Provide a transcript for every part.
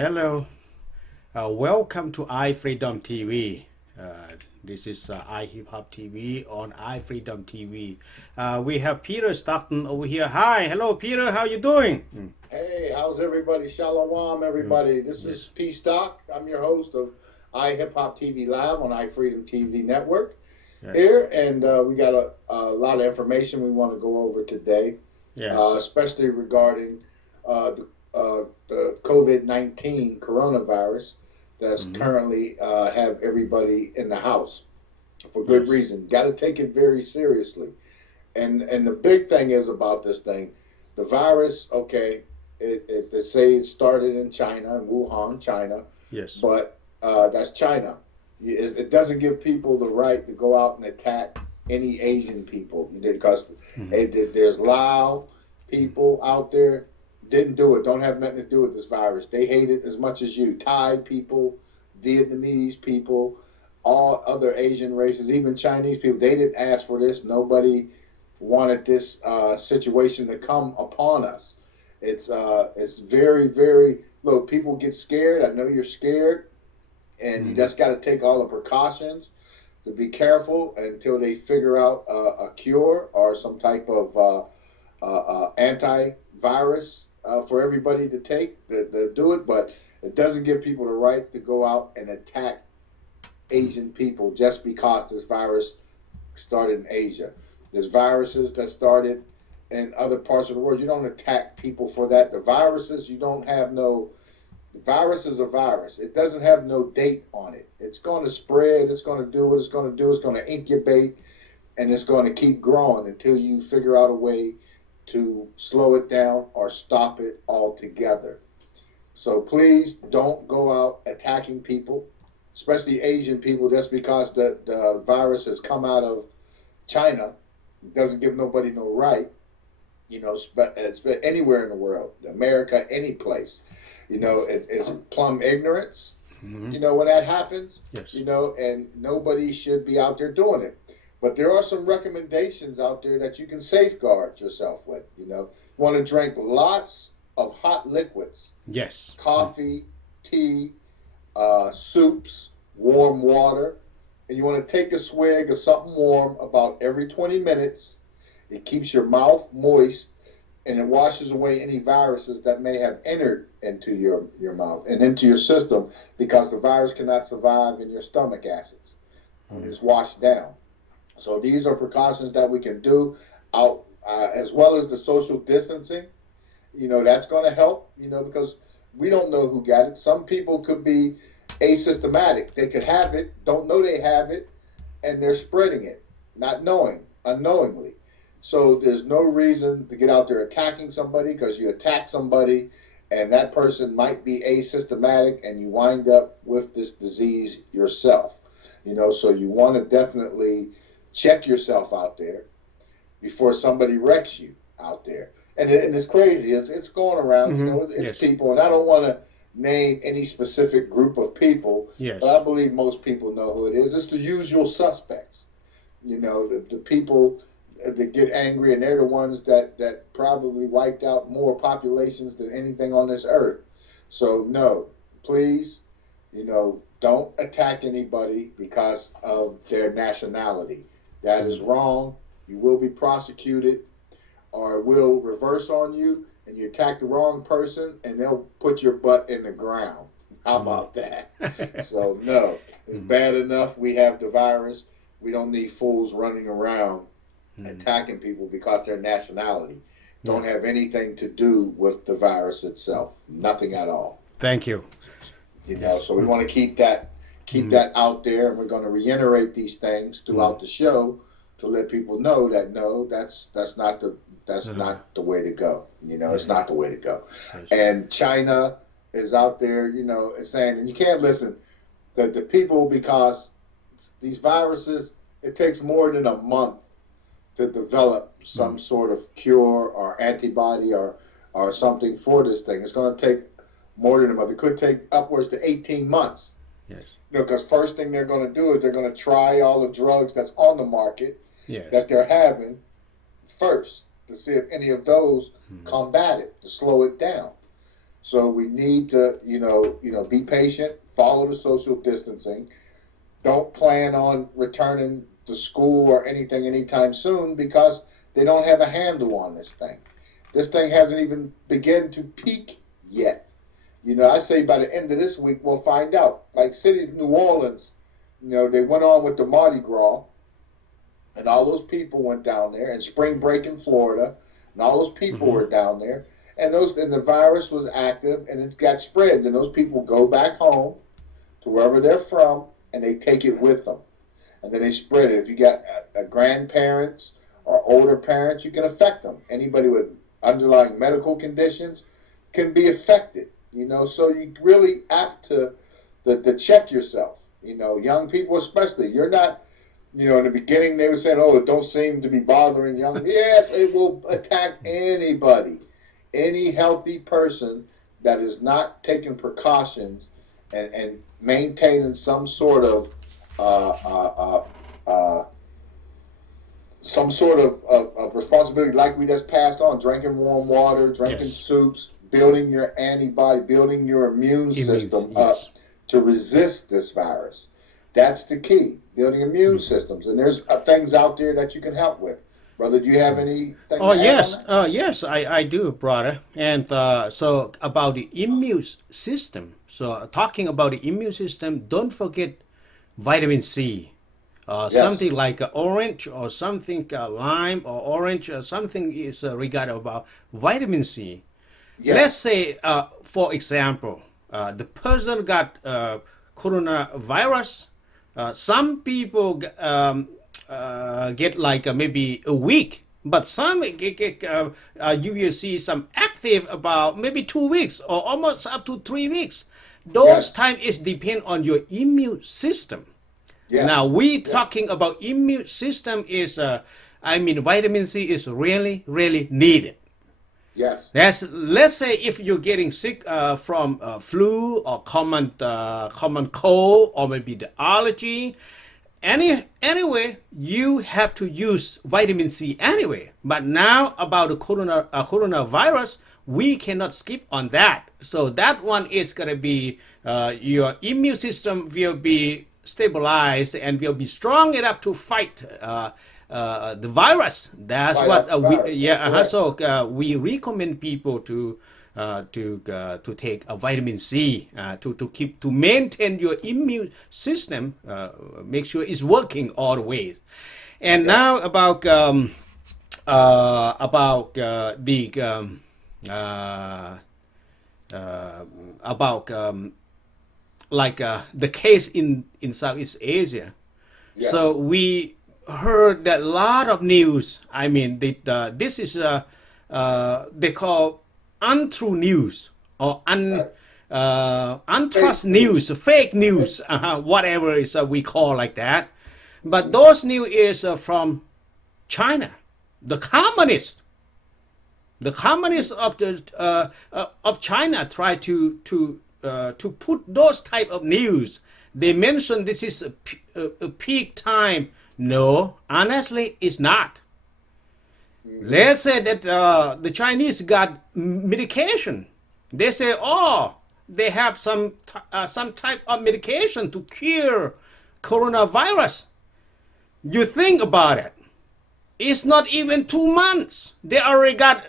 Hello, welcome to iFreedomTV. This is iHipHopTV on iFreedomTV. We have Peter Stockton over here. Hi, hello Peter, how you doing? Hey, how's everybody? Shalom, everybody. This is P Stock. I'm your host of iHipHopTV Live on iFreedomTV Network here, and we got a lot of information we want to go over today, especially regarding the COVID-19 coronavirus that's currently have everybody in the house for good reason. Got to take it very seriously, and the big thing is about this thing, the virus. Okay, they say it started in China, in Wuhan, China. Yes. But that's China. It doesn't give people the right to go out and attack any Asian people because there's Lao people out there. Didn't do it. Don't have nothing to do with this virus. They hate it as much as you. Thai people, Vietnamese people, all other Asian races, even Chinese people. They didn't ask for this. Nobody wanted this situation to come upon us. It's very, very, look, people get scared. I know you're scared, and you just got to take all the precautions to be careful until they figure out a cure or some type of antivirus for everybody to take to do it. But it doesn't give people the right to go out and attack Asian people just because this virus started in Asia. There's viruses that started in other parts of the world. You don't attack people for that. The viruses, you don't have no, the virus is a virus. It doesn't have no date on it. It's going to spread. It's going to do what it's going to do. It's going to incubate, and it's going to keep growing until you figure out a way to slow it down or stop it altogether. So please don't go out attacking people, especially Asian people, just because the virus has come out of China. It doesn't give nobody no right. It's anywhere in the world, America, any place. It's plumb ignorance, when that happens, and nobody should be out there doing it. But there are some recommendations out there that you can safeguard yourself with. You want to drink lots of hot liquids. Yes. Coffee, tea, soups, warm water. And you want to take a swig of something warm about every 20 minutes. It keeps your mouth moist, and it washes away any viruses that may have entered into your mouth and into your system, because the virus cannot survive in your stomach acids. It's washed down. So these are precautions that we can do out, as well as the social distancing. That's going to help, because we don't know who got it. Some people could be asymptomatic. They could have it, don't know they have it, and they're spreading it, not knowing, unknowingly. So there's no reason to get out there attacking somebody, because you attack somebody and that person might be asymptomatic and you wind up with this disease yourself. So you want to definitely check yourself out there before somebody wrecks you out there. And it's crazy. It's going around, it's people, and I don't want to name any specific group of people, but I believe most people know who it is. It's the usual suspects. The people that get angry, and they're the ones that probably wiped out more populations than anything on this earth. So no, please, don't attack anybody because of their nationality. That is wrong. You will be prosecuted, or will reverse on you, and you attack the wrong person, and they'll put your butt in the ground. How about that? So no, it's bad enough we have the virus. We don't need fools running around attacking people because their nationality don't have anything to do with the virus itself. Nothing at all. Thank you. So we want to keep that out there, and we're going to reiterate these things throughout the show to let people know that no, that's not the way to go. It's not the way to go. And China is out there, is saying, and you can't listen to the people, because these viruses, it takes more than a month to develop some sort of cure or antibody or something for this thing. It's going to take more than a month. It could take upwards to 18 months. Yes. Because first thing they're going to do is they're going to try all the drugs that's on the market that they're having first to see if any of those combat it, to slow it down. So we need to, be patient, follow the social distancing. Don't plan on returning to school or anything anytime soon because they don't have a handle on this thing. This thing hasn't even begun to peak yet. I say by the end of this week, we'll find out. Like cities, New Orleans, they went on with the Mardi Gras, and all those people went down there, and spring break in Florida, and all those people were down there, and the virus was active, and it got spread, and those people go back home to wherever they're from, and they take it with them, and then they spread it. If you got grandparents or older parents, you can affect them. Anybody with underlying medical conditions can be affected. So you really have to check yourself. Young people especially. You're not, in the beginning they were saying, oh, it don't seem to be bothering young. Yes, it will attack anybody. Any healthy person that is not taking precautions and maintaining some sort of responsibility, like we just passed on, drinking warm water, drinking soups, building your antibody, building your immune system up to resist this virus. That's the key, building immune systems. And there's things out there that you can help with. Brother, do you have anything to add on that? Yes, I do, brother. And so about the immune system. So talking about the immune system, don't forget vitamin C. Something like orange or something lime or orange or something is regarded about vitamin C. Yes. Let's say, for example, the person got coronavirus. Some people get like maybe a week, but some you will see some active about maybe 2 weeks or almost up to 3 weeks. Those time is depend on your immune system. Yes. Now we talking about immune system is, vitamin C is really, really needed. Yes. Let's say if you're getting sick from flu or common cold or maybe the allergy, anyway, you have to use vitamin C anyway. But now about the coronavirus, we cannot skip on that. So that one is gonna be your immune system will be stabilized and will be strong enough to fight the virus. That's So we recommend people to take a vitamin C to maintain your immune system. Make sure it's working all the ways. And now about the case in Southeast Asia. Yes. So we heard that a lot of news. I mean, this is they call untrue news or untrust news, fake news, whatever is we call like that. But those news is from China, the communists of China try to put those type of news. They mention this is a peak time. No, honestly, it's not. Let's say that the Chinese got medication. They say, oh, they have some type of medication to cure coronavirus. You think about it. It's not even 2 months. They already got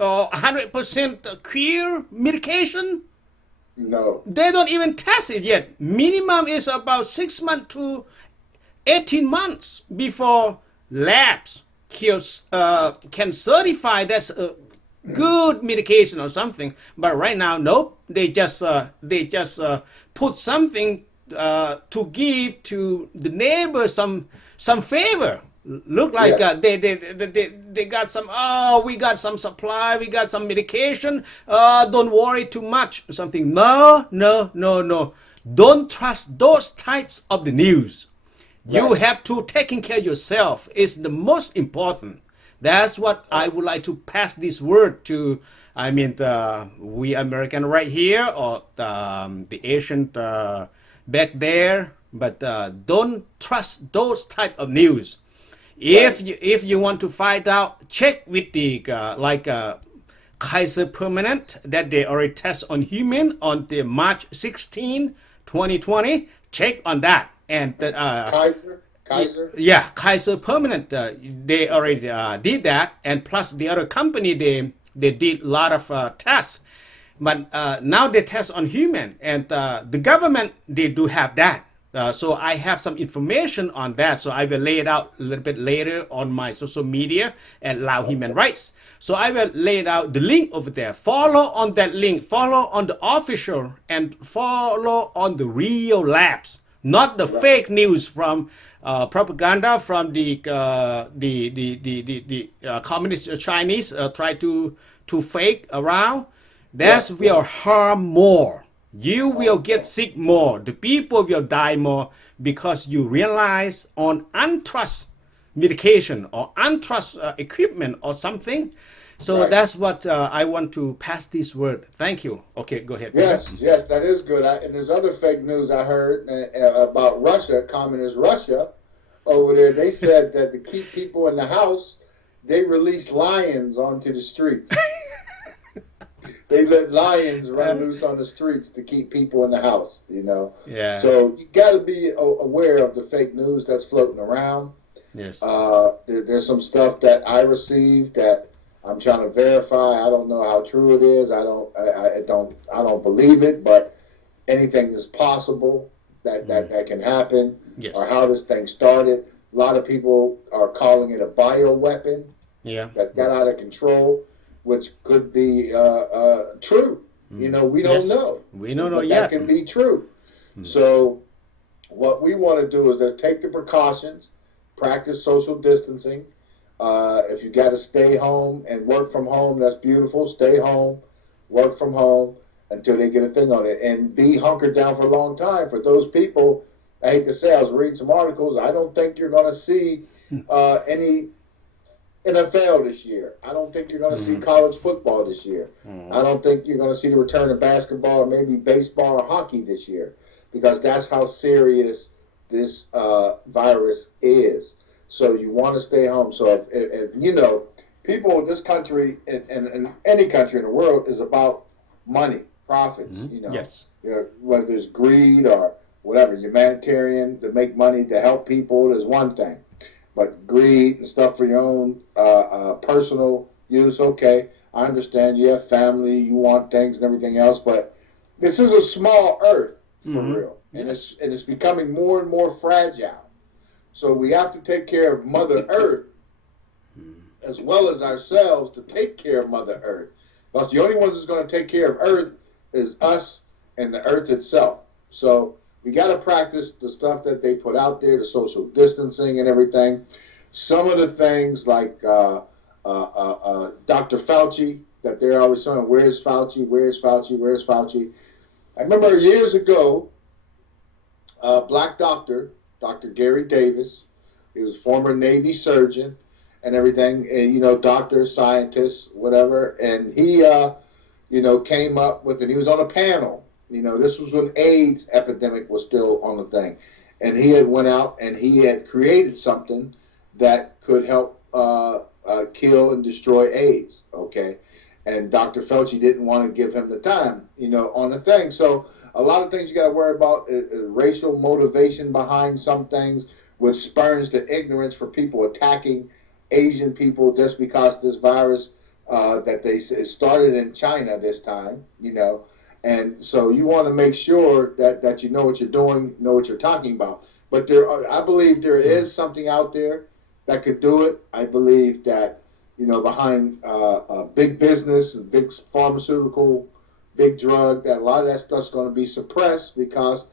100% cure medication. No. They don't even test it yet. Minimum is about 6 months to 18 months before labs can certify that's a good medication or something. But right now, nope. They just put something to give to the neighbor some favor. Look like they got some. Oh, we got some supply. We got some medication. Don't worry too much. Something. No. Don't trust those types of the news. Right. You have to taking care of yourself. It's the most important. That's what I would like to pass this word to. I mean, we American right here or the Asian back there. But don't trust those type of news. If you want to find out, check with the Kaiser Permanent that they already test on human on the March 16, 2020. Check on that. And Kaiser. yeah, Kaiser Permanent, they already did that, and plus the other company they did a lot of tests, but now they test on human, and the government they do have that. So I have some information on that, so I will lay it out a little bit later on my social media at Lao Human Rights. So I will lay it out the link over there. Follow on that link. Follow on the official and follow on the real labs, not the fake news from propaganda from the communist Chinese try to fake around. That will harm more. You will get sick more. The people will die more because you realize on untrust medication or untrust equipment or something. So that's what I want to pass this word. Thank you. Okay, go ahead. Yes, that is good. And there's other fake news I heard about Russia, communist Russia. Over there, they said that to keep people in the house, they released lions onto the streets. They let lions run loose on the streets to keep people in the house, you know. Yeah. So you got to be aware of the fake news that's floating around. Yes. There's some stuff that I received that I'm trying to verify. I don't know how true it is. I don't believe it, but anything is possible that can happen. Yes. Or how this thing started. A lot of people are calling it a bioweapon. Yeah. That got out of control, which could be true. You know, we don't know. We don't know but yet. That can be true. So what we want to do is to take the precautions, practice social distancing. If you got to stay home and work from home, that's beautiful. Stay home, work from home until they get a thing on it. And be hunkered down for a long time. For those people, I hate to say, I was reading some articles. I don't think you're going to see any NFL this year. I don't think you're going to see college football this year. I don't think you're going to see the return of basketball or maybe baseball or hockey this year, because that's how serious this virus is. So you want to stay home. So if you know, people in this country and any country in the world is about money, profits. You know, whether it's greed or whatever, humanitarian, to make money to help people is one thing. But greed and stuff for your own personal use, okay, I understand. You have family, you want things and everything else, but this is a small earth for real, and it's becoming more and more fragile. So we have to take care of Mother Earth as well as ourselves to take care of Mother Earth. Because the only ones that's going to take care of Earth is us and the Earth itself. So we got to practice the stuff that they put out there, the social distancing and everything. Some of the things like Dr. Fauci, that they're always saying, where's Fauci, where's Fauci, where's Fauci? I remember years ago, a black doctor, Dr. Gary Davis, he was a former Navy surgeon and everything, and, you know, doctor, scientist, whatever, and he, you know, came up with, and he was on a panel. You know, this was when AIDS epidemic was still on the thing. And he had went out and he had created something that could help kill and destroy AIDS, okay? And Dr. Fauci didn't want to give him the time, you know, on the thing. So a lot of things you got to worry about, racial motivation behind some things, which spurns the ignorance for people attacking Asian people just because this virus that they started in China this time, you know. And so you want to make sure that you know what you're doing, know what you're talking about. But I believe there is something out there that could do it. I believe that, you know, behind big business and big pharmaceutical, big drug, that a lot of that stuff's going to be suppressed because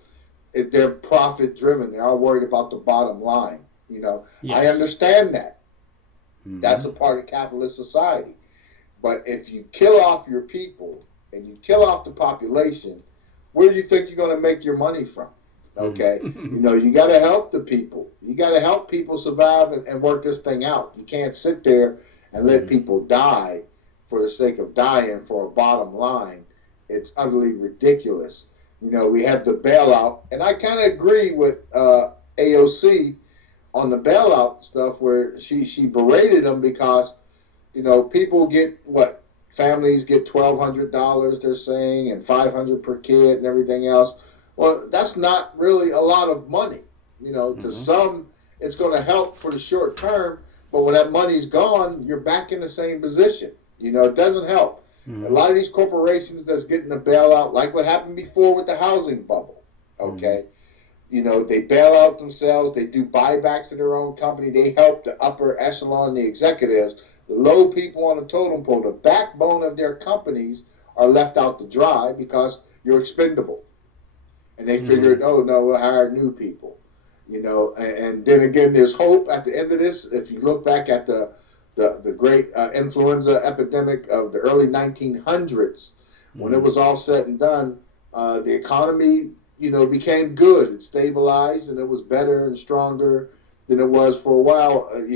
they're profit driven. They are worried about the bottom line. You know, I understand that. That's a part of capitalist society. But if you kill off your people and you kill off the population, where do you think you're going to make your money from? Okay, you know, you got to help the people. You got to help people survive and work this thing out. You can't sit there and let people die for the sake of dying for a bottom line. It's utterly ridiculous. You know, we have the bailout, and I kind of agree with AOC on the bailout stuff, where she berated them because, you know, people get, what, families get $1,200, they're saying, and $500 per kid and everything else. Well, that's not really a lot of money. To some, it's going to help for the short term, but when that money's gone, you're back in the same position. It doesn't help. A lot of these corporations that's getting the bailout, like what happened before with the housing bubble, okay? They bail out themselves. They do buybacks of their own company. They help the upper echelon, the executives. The low people on the totem pole, the backbone of their companies, are left out to dry because you're expendable. And they figured, oh, no, we'll hire new people. And then again, there's hope at the end of this. If you look back at the great influenza epidemic of the early 1900s, when it was all said and done, the economy, became good. It stabilized, and it was better and stronger than it was for a while, and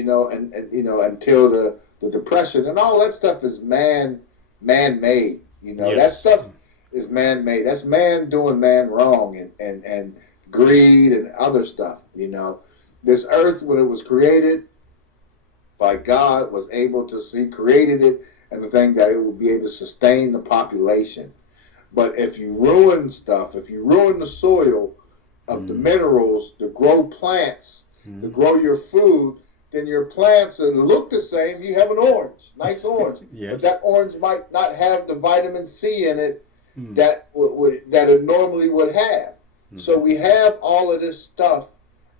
until the Depression. And all that stuff is man-made. Yes. That stuff is man-made. That's man doing man wrong, and greed and other stuff. This earth, when it was created by God, was able to see, created it, and the thing that it would be able to sustain the population. But if you ruin stuff, if you ruin the soil of the minerals to grow plants, to grow your food, then your plants that look the same, you have an orange, nice orange. Yes. But that orange might not have the vitamin C in it that it normally would have. So we have all of this stuff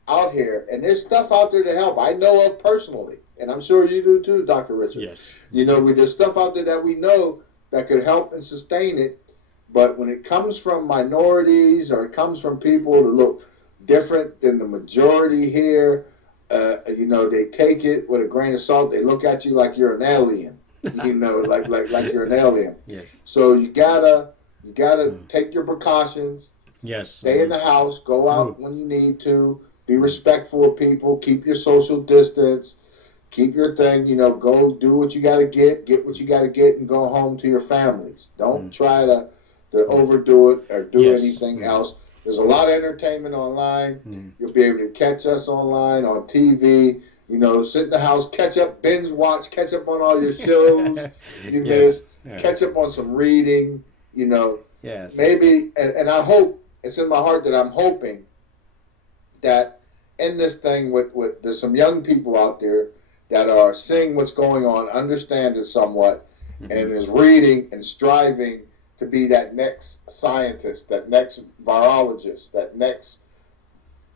out here, and there's stuff out there to help. I know of personally, and I'm sure you do too, Dr. Richard. Yes. There's stuff out there that we know that could help and sustain it, but when it comes from minorities or it comes from people who look different than the majority here, they take it with a grain of salt. They look at you like you're an alien, like you're an alien. Yes. So you gotta take your precautions. Yes. Stay in the house. Go out when you need to. Be respectful of people. Keep your social distance. Keep your thing. Go do what you got to get what you got to get, and go home to your families. Don't try to overdo it or do anything else. There's a lot of entertainment online. You'll be able to catch us online, on TV. Sit in the house, catch up, binge watch, catch up on all your shows you missed. Catch up on some reading. Yes. Maybe, and I hope, it's in my heart that I'm hoping that in this thing there's some young people out there that are seeing what's going on, understand it somewhat, and is reading and striving to be that next scientist, that next virologist, that next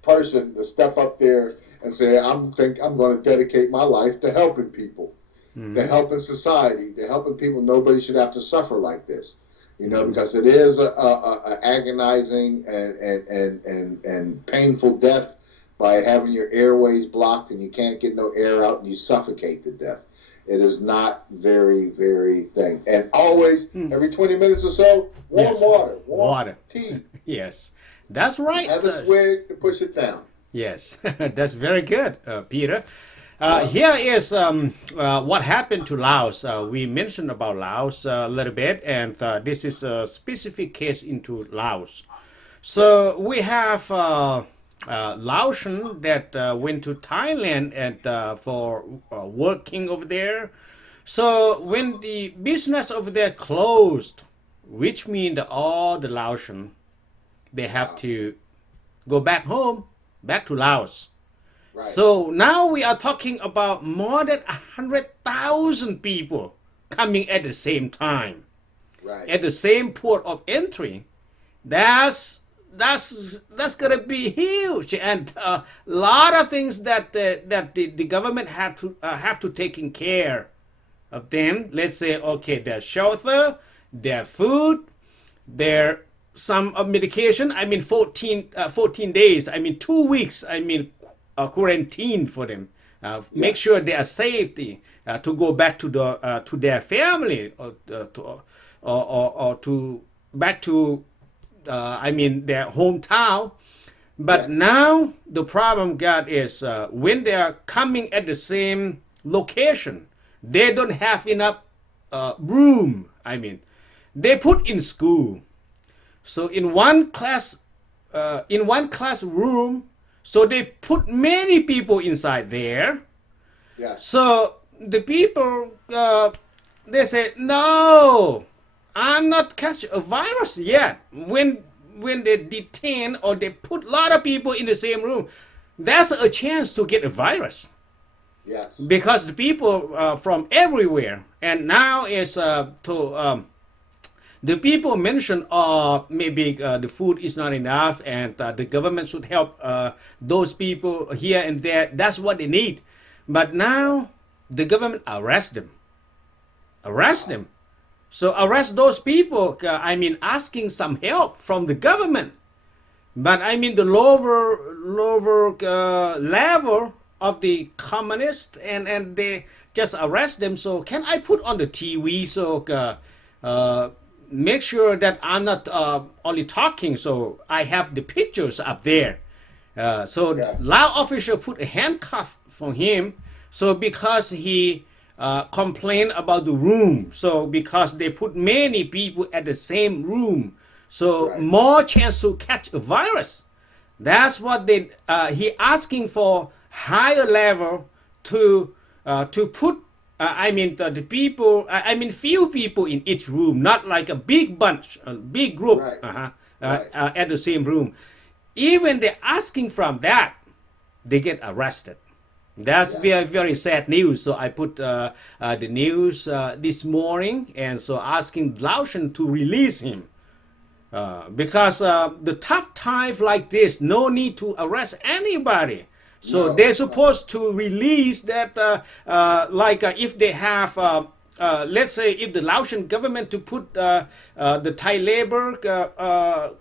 person to step up there and say, I'm going to dedicate my life to helping people, to helping society, to helping people. Nobody should have to suffer like this. Because it is a agonizing and painful death by having your airways blocked and you can't get no air out and you suffocate to death. It is not very, very thing. And always, every 20 minutes or so, warm water, tea. Yes, that's right. Have a swig to push it down. Yes, that's very good, Peter. Here is what happened to Laos. We mentioned about Laos a little bit, and this is a specific case into Laos. So we have Laotian that went to Thailand and for working over there. So when the business over there closed, which means that all the Laotian, they have to go back home, back to Laos. Right. So now we are talking about more than 100,000 people coming at the same time, at the same port of entry. That's gonna be huge, and a lot of things that the government have to taking care of them. Let's say, okay, their shelter, their food, their some medication. 14 days. 2 weeks. Quarantine for them. Make sure they are safe to go back to their family or to back to their hometown. But now the problem got is when they are coming at the same location, they don't have enough room. They put in school, so in one classroom. So they put many people inside there. Yes. So the people they said, no, I'm not catch a virus yet. When they detain or they put a lot of people in the same room, there's a chance to get a virus. Yes. Because the people from everywhere, and now is the people mentioned, maybe the food is not enough, and the government should help those people here and there. That's what they need. But now the government arrest them. So arrest those people. Asking some help from the government. But the lower level of the communists, and they just arrest them. So can I put on the TV so make sure that I'm not only talking, so I have the pictures up there. So Lao official put a handcuff for him. So because he complained about the room, so because they put many people at the same room, so more chance to catch a virus. That's what he asking for higher level to put. The people. Few people in each room, not like a big bunch, a big group at the same room. Even they're asking from that, they get arrested. That's very, very sad news. So I put the news this morning, and so asking Laotian to release him. Because the tough times like this, no need to arrest anybody. So they're supposed to release that, if they have, let's say, if the Laotian government to put the Thai labor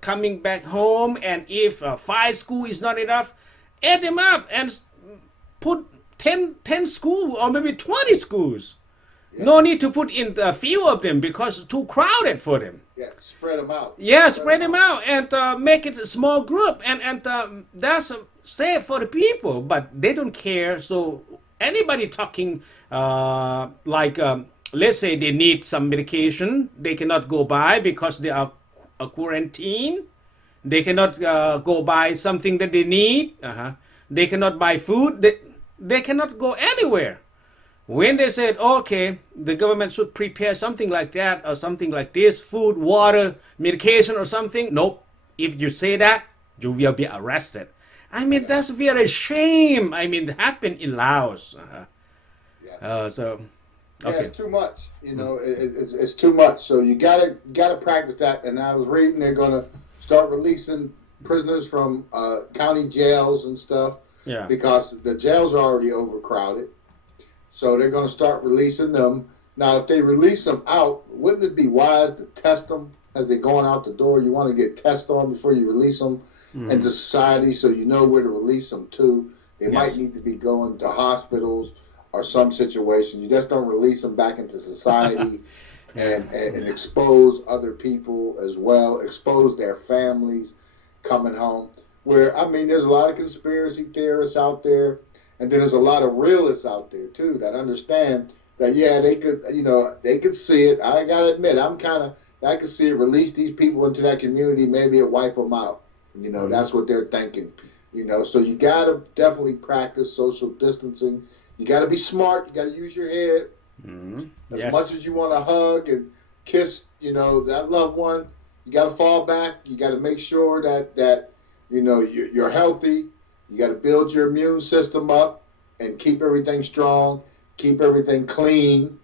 coming back home, and if 5 school is not enough, add them up and put 10 schools or maybe 20 schools. Yeah. No need to put in a few of them because it's too crowded for them. Yeah, spread them out. Yeah, spread them out and make it a small group, and that's safe for the people, but they don't care. So anybody talking let's say they need some medication, they cannot go buy because they are quarantined. They cannot go buy something that they need. They cannot buy food. They cannot go anywhere. When they said, okay, the government should prepare something like that or something like this, food, water, medication or something. Nope. If you say that, you will be arrested. That's very shame. Happened in Laos. So, okay. Yeah, it's too much. It's too much. So you gotta practice that. And I was reading they're gonna start releasing prisoners from county jails and stuff. Yeah. Because the jails are already overcrowded. So they're going to start releasing them. Now, if they release them out, wouldn't it be wise to test them as they're going out the door? You want to get tests on before you release them into society so you know where to release them to. They might need to be going to hospitals or some situation. You just don't release them back into society and expose other people as well, expose their families coming home. Where, there's a lot of conspiracy theorists out there. And then there's a lot of realists out there too that understand that they could see it. I gotta admit, I could see it. Release these people into that community, maybe it wipe them out. That's what they're thinking. So you gotta definitely practice social distancing. You gotta be smart. You gotta use your head. As much as you want to hug and kiss, that loved one, you gotta fall back. You gotta make sure that you're healthy. You got to build your immune system up and keep everything strong, keep everything clean,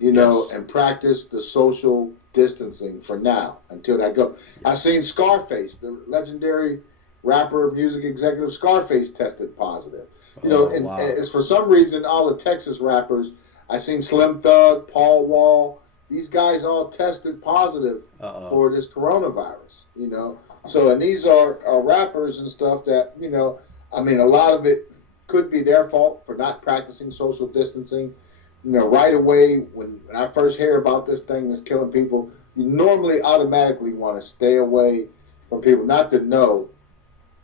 and practice the social distancing for now until that goes. I seen Scarface, the legendary rapper, music executive Scarface, tested positive. It's for some reason all the Texas rappers, I seen Slim Thug, Paul Wall, these guys all tested positive for this coronavirus. So, and these are rappers and stuff that, a lot of it could be their fault for not practicing social distancing. Right away, when I first hear about this thing that's killing people, you normally automatically want to stay away from people, not to know,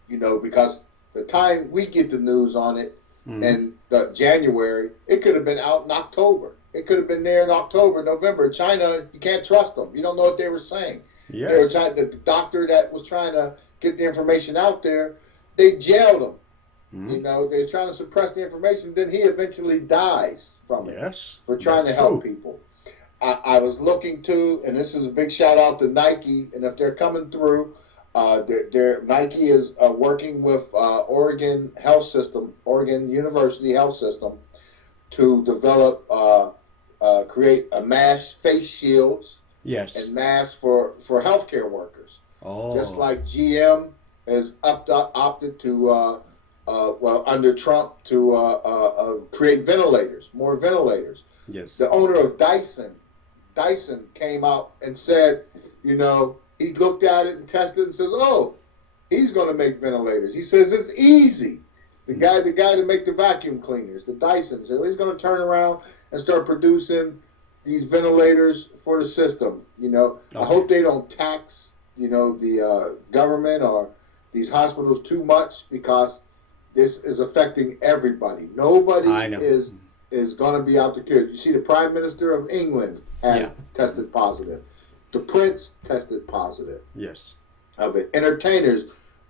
because the time we get the news on it in January, it could have been out in October. It could have been there in October, November. China, you can't trust them. You don't know what they were saying. Yes. They were trying, the doctor that was trying to get the information out there, they jailed him. They're trying to suppress the information. Then he eventually dies from it for trying to help people. I was looking to, and this is a big shout out to Nike, and if they're coming through, Nike is working with Oregon University Health System to develop, create a mask, face shields, Yes. and masks for healthcare workers. Oh. Just like GM has opted to, under Trump, to create ventilators, more ventilators. Yes. The owner of Dyson came out and said, you know, he looked at it and tested and says, oh, he's going to make ventilators. He says it's easy. The guy to make the vacuum cleaners, the Dyson, so he's going to turn around and start producing these ventilators for the system. You know, okay. I hope they don't tax, you know, the government or these hospitals too much, because this is affecting everybody. Nobody is going to be out there. You see, the Prime Minister of England has tested positive. The Prince tested positive. Yes. Of it. Entertainers,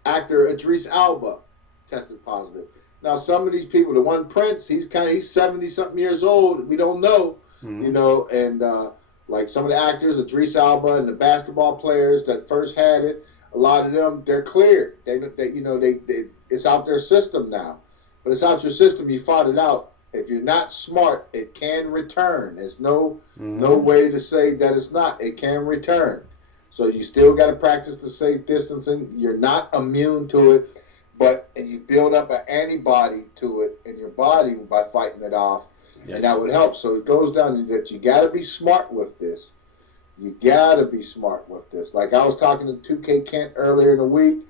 actor Idris Elba tested positive. Now, some of these people, the one Prince, he's 70-something years old. We don't know, you know, and like some of the actors, Idris Elba and the basketball players that first had it, a lot of them, they're cleared. They it's out their system now. But it's out your system. You fought it out. If you're not smart, it can return. There's no way to say that it's not. It can return. So you still got to practice the safe distancing. You're not immune to it, and you build up an antibody to it in your body by fighting it off, and that would help. So it goes down to that you got to be smart with this. You got to be smart with this. Like I was talking to 2K Kent earlier in the week,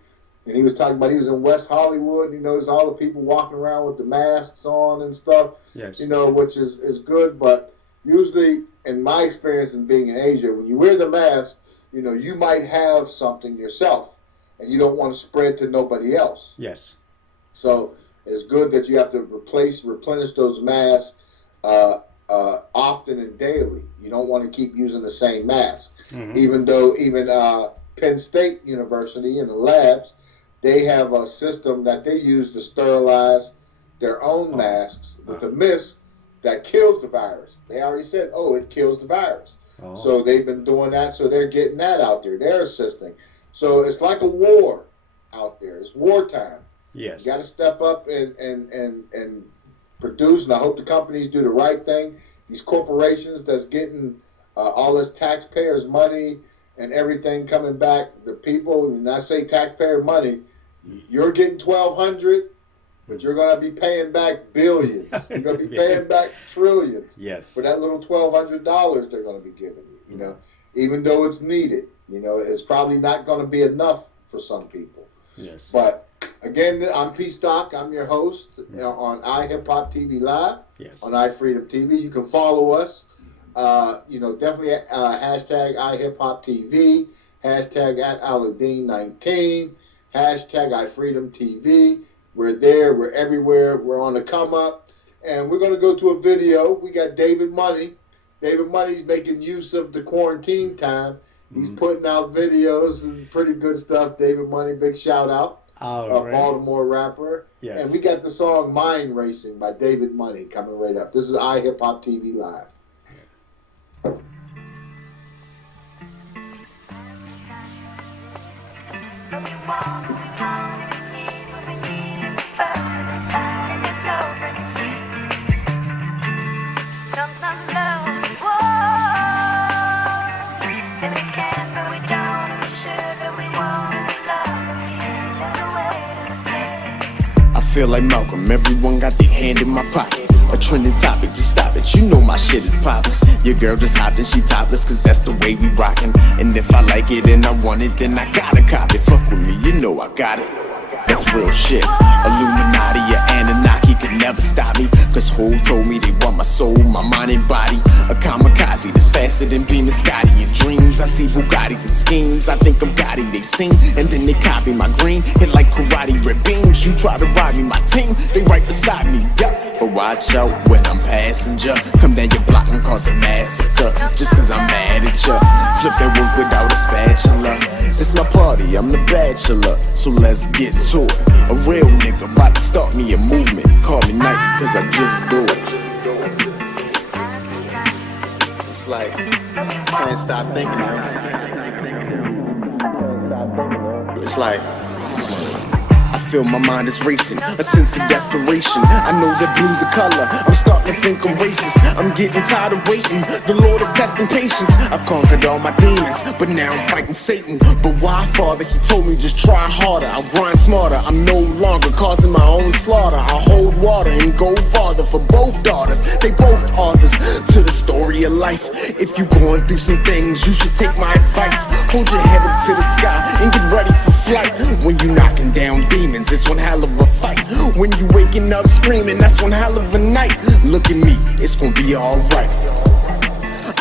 and he was talking about he was in West Hollywood, and he noticed all the people walking around with the masks on and stuff, you know, which is good. But usually, in my experience in being in Asia, when you wear the mask, you know, you might have something yourself, and you don't want to spread to nobody else. Yes. So it's good that you have to replenish those masks often and daily. You don't want to keep using the same mask. Even though Penn State University in the labs, they have a system that they use to sterilize their own masks with a mist that kills the virus. They already said, it kills the virus. So they've been doing that, so they're getting that out there. They're assisting. So it's like a war out there. It's wartime. Yes. You got to step up and produce, and I hope the companies do the right thing. These corporations that's getting all this taxpayers' money and everything coming back, the people, and I say taxpayer money, you're getting $1,200, but you're going to be paying back billions. You're going to be paying back trillions for that little $1,200 they're going to be giving you, you know, even though it's needed. You know, it's probably not going to be enough for some people. Yes. But again, I'm P Stock. I'm your host on iHipHopTV Live on iFreedomTV. You can follow us. You know, definitely hashtag iHipHopTV, hashtag @Aladdin19, hashtag iFreedomTV. We're there. We're everywhere. We're on the come up. And we're going to go to a video. We got David Money. David Money's making use of the quarantine time. He's putting out videos and pretty good stuff. David Money, big shout out. Baltimore rapper. Yes. And we got the song Mind Racing by David Money coming right up. This is iHipHopTV Live. I feel like Malcolm, everyone got their hand in my pocket. A trending topic, just stop it, you know my shit is poppin'. Your girl just hopped and she topless, cause that's the way we rockin'. And if I like it and I want it, then I gotta cop it. Fuck with me, you know I got it. That's real shit. Illuminati or Anunnaki could never stop me, cause Hov told me they want my soul, my mind and body. A kamikaze that's faster than being a Scotty. In dreams I see Bugattis and schemes, I think I'm Gotti. They sing and then they copy my green, hit like karate, red beams. You try to rob me, my team, they right beside me, yeah. But watch out when I'm passenger, come down your block and cause a massacre, just cause I'm mad at ya. Flip that work without a spatula. It's my party, I'm the bachelor, so let's get to it. A real nigga about to start me a movement. Call me Nike cause I just do it. It's like, can't stop thinking, man. It's like, I feel my mind is racing, a sense of desperation. I know that blue's a color, I'm starting to think I'm racist. I'm getting tired of waiting, the Lord is testing patience. I've conquered all my demons, but now I'm fighting Satan. But why, Father? He told me just try harder, I'll grind smarter. I'm no longer causing my own slaughter. I'll hold water and go farther for both daughters. They both authors to the story of life. If you going through some things, you should take my advice. Hold your head up to the sky and get ready for flight. When you knocking down demons, it's one hell of a fight. When you waking up screaming, that's one hell of a night. Look at me, it's gonna be alright.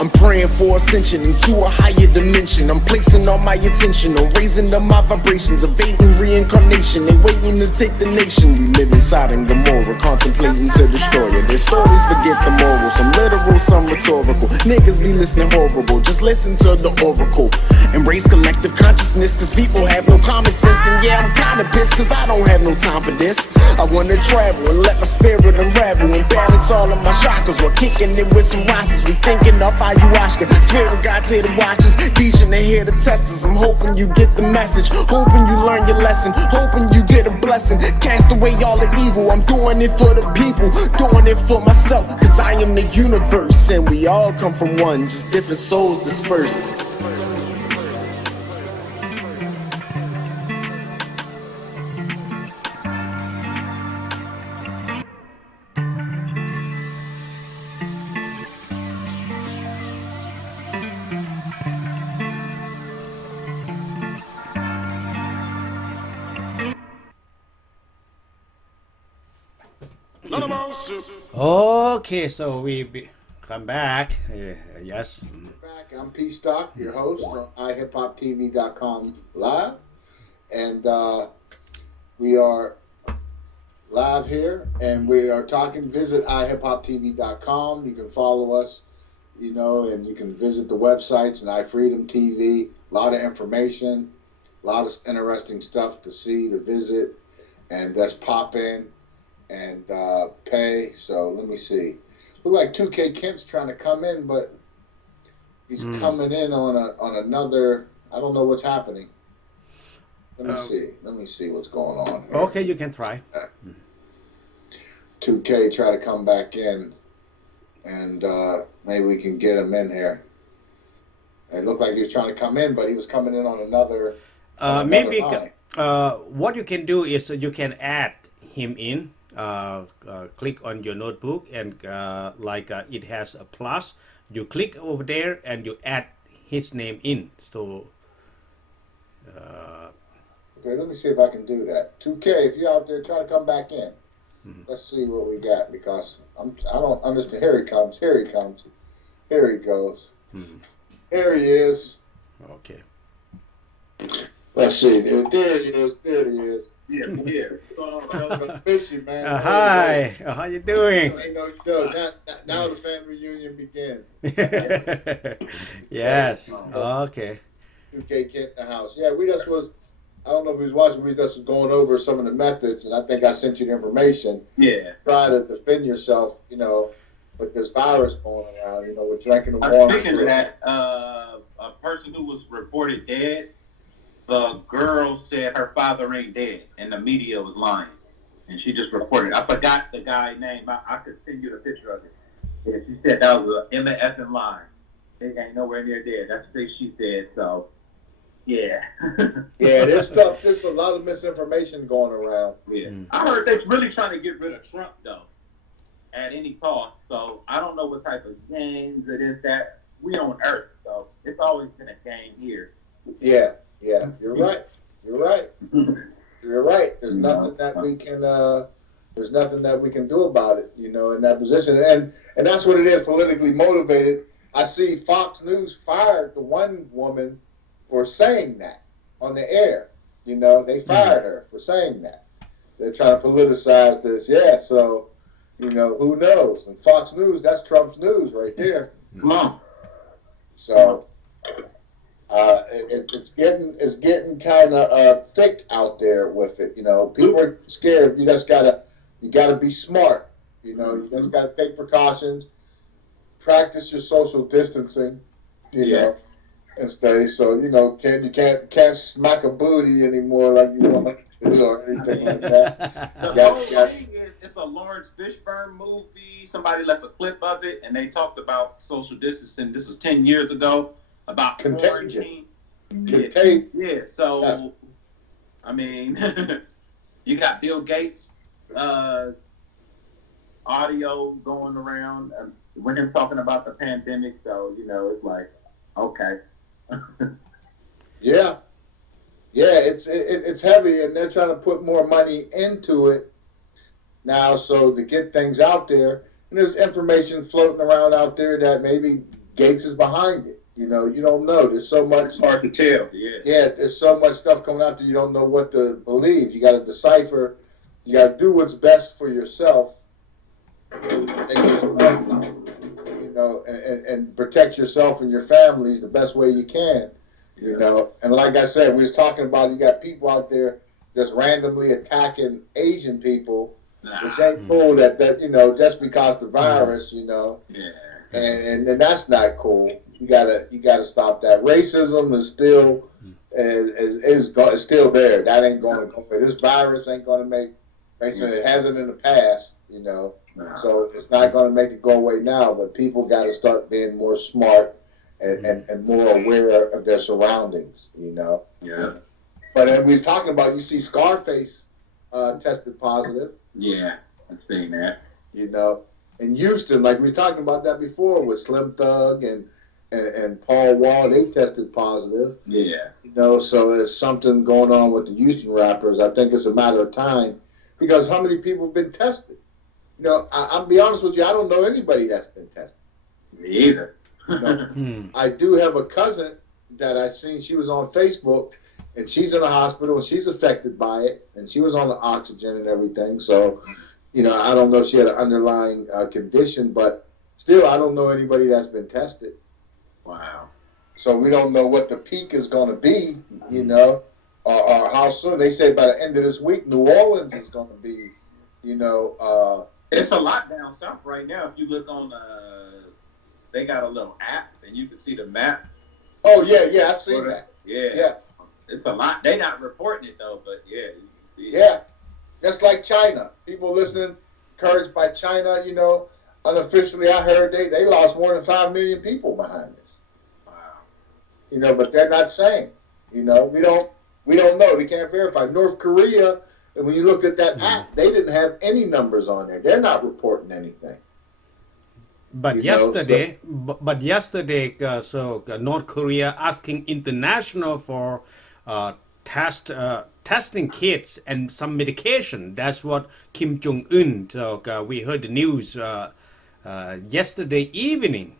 I'm praying for ascension into a higher dimension. I'm placing all my attention on raising up my vibrations, evading reincarnation. They waiting to take the nation. We live inside in Gomorrah, contemplating to destroy it. Their stories forget the moral, some literal, some rhetorical. Niggas be listening horrible, just listen to the oracle. Embrace collective consciousness, cause people have no common sense. And yeah, I'm kinda pissed, cause I don't have no time for this. I wanna travel and let my spirit unravel and balance all of my chakras while kicking it with some rosters. We thinking off ayahuasca, spirit guides here to watch us, vision they here to test us. I'm hoping you get the message, hoping you learn your lesson, hoping you get a blessing. Cast away all the evil, I'm doing it for the people, doing it for myself, cause I am the universe. And we all come from one, just different souls dispersed. Okay, so come back. Yes. Back. I'm P Stock, your host from iHipHopTV.com live, and we are live here, and we are talking. Visit iHipHopTV.com. You can follow us, and you can visit the websites and iFreedomTV. A lot of information, a lot of interesting stuff to see, to visit, and that's pop in and pay. So let me see. Look like 2K Kent's trying to come in, but he's coming in on another. I don't know what's happening. Let me see. Let me see what's going on here. Okay, you can try. 2K try to come back in, and maybe we can get him in here. It looked like he was trying to come in, but he was coming in on another. Maybe what you can do is you can add him in. Click on your notebook and it has a plus. You click over there and you add his name in. So okay, let me see if I can do that. 2K, if you're out there, try to come back in. Let's see what we got, because I don't understand. Here he comes. Here he comes. Here he goes. Here he is. Okay. Let's see. There he is. There he is. Yeah. Miss you, man. Hi. How you doing? Ain't no show. Now the family reunion begins. Yes. Okay. 2K Kent in the house. Yeah, we just was. I don't know if he was watching. We just was going over some of the methods, and I think I sent you the information. Yeah. Try to defend yourself, with this virus going around. With drinking the water. Speaking of that, a person who was reported dead. The girl said her father ain't dead, and the media was lying, and she just reported. I forgot the guy's name. I could send you the picture of it. Yeah, she said that was an MF line. They ain't nowhere near dead. That's what she said. So, yeah. Yeah, there's a lot of misinformation going around. Yeah, I heard they're really trying to get rid of Trump though, at any cost. So I don't know what type of games it is that we on Earth. So it's always been a game here. Yeah. Yeah, you're right. You're right. You're right. There's nothing that we can. There's nothing that we can do about it. In that position, and that's what it is. Politically motivated. I see Fox News fired the one woman for saying that on the air. They fired her for saying that. They're trying to politicize this. Yeah. So, who knows? And Fox News, that's Trump's news right there. Come on. So. It's getting kind of thick out there with it. People are scared. You gotta be smart. You just gotta take precautions. practice your social distancing, you Yeah. know, and stay. So you know, can't smack a booty anymore like you want to or anything like that. The Yeah, whole yeah. thing is, it's a Lawrence Fishburne movie. Somebody left a clip of it, and they talked about social distancing. This was 10 years ago, about Contagion. quarantine. Yeah. So, I mean, you got Bill Gates audio going around when him talking about the pandemic. So, you know, it's like, okay. Yeah, it's heavy, and they're trying to put more money into it now, so to get things out there. And there's information floating around out there that maybe Gates is behind it. You know, you don't know. There's so much. It's hard to tell. Yeah. Yeah, there's so much stuff coming out there. You don't know what to believe. You got to decipher. You got to do what's best for yourself. You know, and protect yourself and your families the best way you can. You know, and like I said, we was talking about, you got people out there just randomly attacking Asian people, which ain't cool. That you know, just because the virus, you know, and that's not cool. You gotta stop that. Racism is still is still there. That ain't going to go away. This virus ain't going to make it hasn't in the past, you know. So it's not going to make it go away now. But people got to start being more smart and more aware of their surroundings, you know. Yeah. But we was talking about, you see Scarface tested positive. Yeah, I've seen that. You know, in Houston, like we was talking about that before with Slim Thug and Paul Wall, they tested positive. Yeah. You know, so there's something going on with the Houston rappers. I think it's a matter of time, because how many people have been tested? You know, I'll be honest with you, I don't know anybody that's been tested. Me either. You know, I do have a cousin that I seen, she was on Facebook, and she's in the hospital, and she's affected by it, and she was on the oxygen and everything. So, you know, I don't know if she had an underlying condition, but still, I don't know anybody that's been tested. Wow. So we don't know what the peak is going to be, you know, or how soon. They say by the end of this week, New Orleans is going to be, you know. It's a lot down south right now. If you look on, they got a little app, and you can see the map. Oh, yeah, I've seen that. Yeah. It's a lot. They not reporting it, though, but yeah, you can see it. Yeah. Just like China. People listening, encouraged by China, you know. Unofficially, I heard they lost more than 5 million people behind this. Wow. You know, but they're not saying. You know, we don't know. We can't verify. North Korea, and when you look at that app, they didn't have any numbers on there. They're not reporting anything. But yesterday, North Korea asking international for testing kits and some medication. That's what Kim Jong-un. So we heard the news yesterday evening.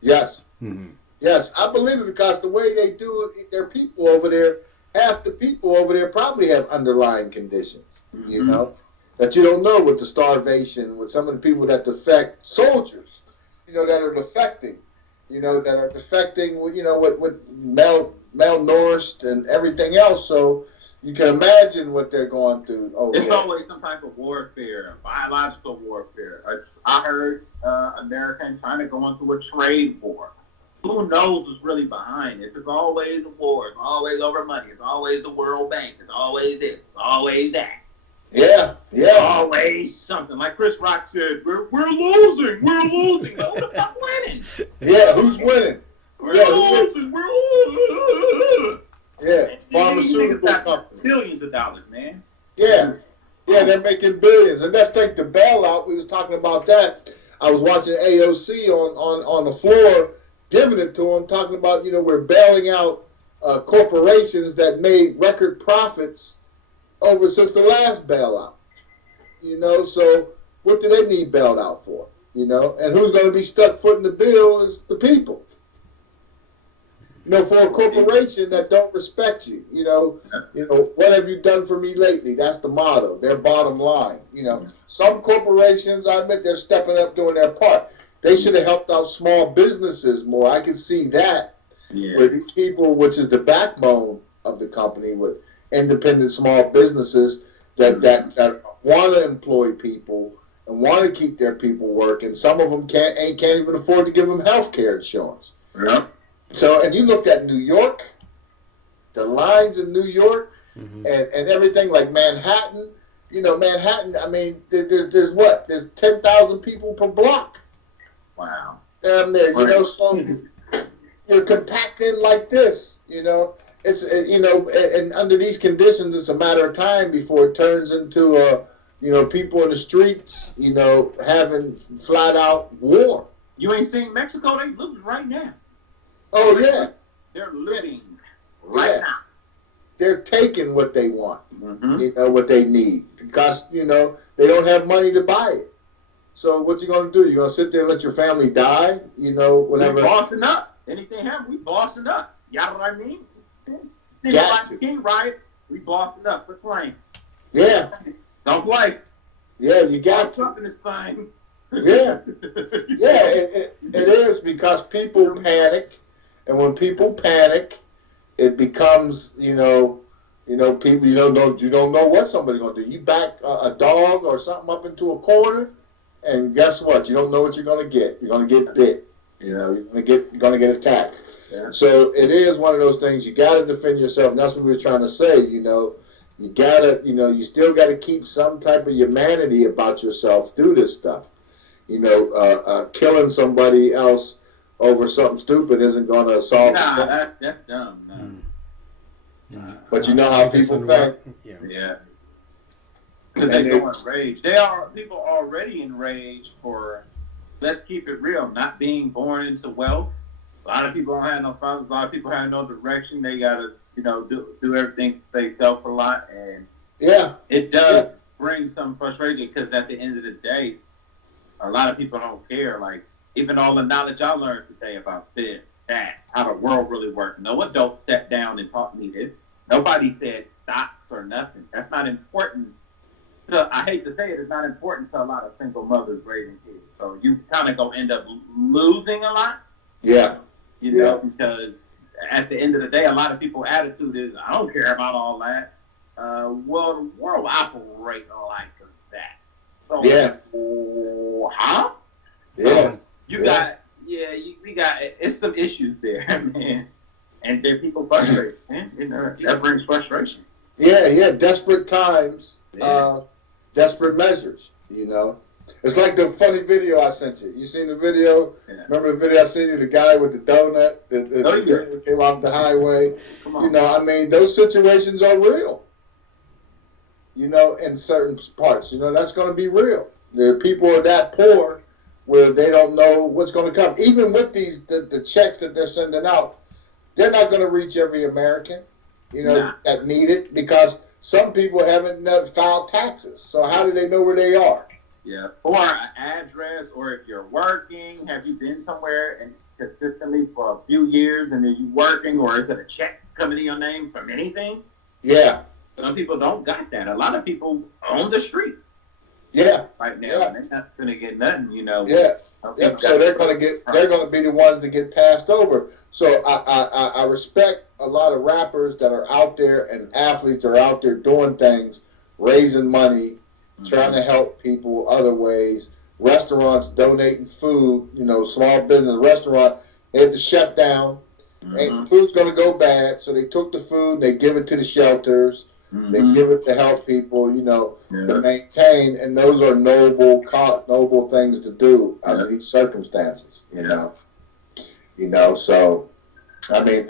Yes. Mm-hmm. Yes, I believe it, because the way they do it, their people over there, half the people over there probably have underlying conditions, you know, that you don't know, with the starvation, with some of the people that defect, soldiers, you know, that are defecting, you know, you know, with malnourished and everything else. So you can imagine what they're going through. It's always some type of warfare, biological warfare. I heard America and China going through a trade war. Who knows what's really behind it? It's always a war. It's always over money. It's always the World Bank. It's always this. It's always that. Yeah. Always something. Like Chris Rock said, we're losing. We're losing. Who the fuck winning? Yeah, who's winning? We're losing. We're losing. Yeah, pharmaceutical companies. Billions of dollars, man. Yeah, they're making billions. And let's take the bailout. We was talking about that. I was watching AOC on the floor, giving it to them, talking about, you know, we're bailing out corporations that made record profits over since the last bailout. You know, so what do they need bailed out for? You know, and who's going to be stuck footing the bill is the people. You know, for a corporation that don't respect you, you know, what have you done for me lately? That's the motto, their bottom line. You know, some corporations, I admit, they're stepping up, doing their part. They should have helped out small businesses more. I can see that. Yeah. Where these people, which is the backbone of the company, with independent small businesses that want to employ people and want to keep their people working. Some of them can't even afford to give them health care insurance. Yeah. So, and you looked at New York, the lines in New York, and everything like Manhattan. Manhattan. I mean, there's what? There's 10,000 people per block. Wow. Down there, so you're compacted like this. It's and under these conditions, it's a matter of time before it turns into people in the streets, having flat out war. You ain't seen Mexico? They looting right now. Oh yeah, they're looting right now. They're taking what they want, what they need, because they don't have money to buy it. So what you gonna do? You gonna sit there and let your family die? Whatever. We bossing up. Anything happen, we bossing up. You know what I mean? Like King riots, we bossing up. Quit playing. Yeah. Don't play. Yeah, you got to. In this thing. Yeah. Yeah, it is, because people panic, and when people panic, it becomes people you don't know what somebody's gonna do. You back a dog or something up into a corner, and guess what? You don't know what you're gonna get. You're gonna get bit. You're gonna get attacked. Yeah. So it is one of those things. You got to defend yourself, and that's what we were trying to say. You gotta, you still got to keep some type of humanity about yourself through this stuff. Killing somebody else over something stupid isn't going to solve. Nah, that's dumb. No. But you know how people think. Yeah. Because they go in rage. People already enraged for, let's keep it real, not being born into wealth. A lot of people don't have no funds. A lot of people have no direction. They gotta, do everything for themselves a lot, and it does bring some frustration, because at the end of the day, a lot of people don't care. Like, even all the knowledge I learned today about this, that, how the world really works. No adult sat down and taught me this. Nobody said stocks or nothing. That's not important. So I hate to say it, it's not important to a lot of single mothers raising kids. So you kind of gonna end up losing a lot. Yeah. Because at the end of the day, a lot of people's attitude is, I don't care about all that. Well, the world operates like that. So, huh? Yeah. So we got, it's some issues there, man. And there people frustrated, man. That brings frustration. Yeah. Desperate times, desperate measures, It's like the funny video I sent you. You seen the video? Yeah. Remember the video I sent you? The guy with the donut that came off the highway. Come on. Those situations are real. In certain parts, that's going to be real. The people are that poor where they don't know what's going to come. Even with the checks that they're sending out, they're not going to reach every American, that need it, because some people haven't filed taxes. So how do they know where they are? Yeah, or an address, or if you're working, have you been somewhere and consistently for a few years, and are you working, or is it a check coming in your name from anything? Yeah. Some people don't got that. A lot of people on the street. Yeah. Right now, they're not gonna get nothing, Yeah. Yep. So they're gonna be the ones that get passed over. So I respect a lot of rappers that are out there, and athletes are out there doing things, raising money, trying to help people other ways. Restaurants donating food, small business restaurant, they had to shut down. And food's going to go bad, so they took the food, they give it to the shelters, they give it to help people, to maintain, and those are noble things to do under these circumstances, So,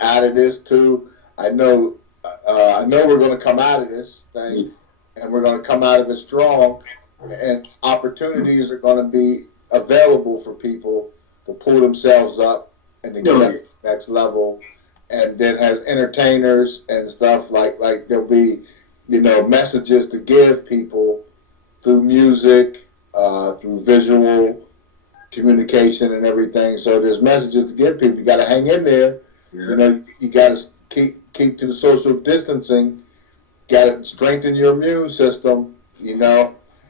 out of this too, I know we're going to come out of this thing. And we're going to come out of it strong, and opportunities are going to be available for people to pull themselves up and to get up to the next level. And then as entertainers and stuff, like there'll be, messages to give people through music, through visual communication and everything. So there's messages to give people. You got to hang in there. Yeah. You got to keep to the social distancing. Got to strengthen your immune system, and